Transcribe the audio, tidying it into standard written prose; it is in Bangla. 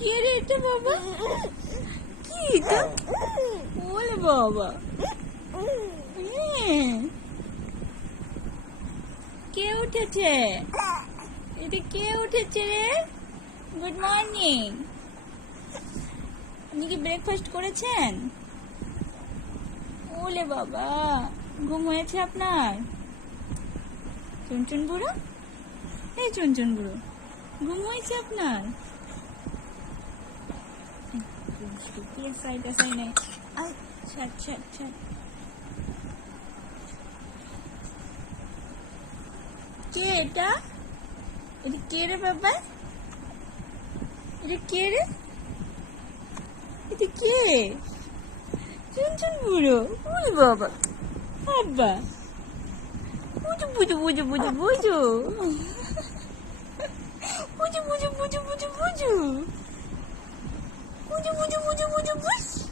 কে রে এটা বাবা? কি এটা? ওলে বাবা, কে উঠেছে? এটা কে উঠেছে রে? Good morning. আপনি কি ব্রেকফাস্ট করেছেন? ওলে বাবা, ঘুম হয়েছে আপনার? চুনচুন বুড়ো, এই চুনচুন বুড়ো, ঘুম হয়েছে আপনার? কে এটা? এটা কে রে বাবা? এটা কে রে? এটা কে? চুনচুন বুড়ো, ওলে বাবা, বাবা, বুঝু বুঝু বুঝু বুঝু বুঝু বুঝু বুঝু বুঝু বুঝু বুঝু বুঝু বুঝু বুঝু বুঝু বুঝু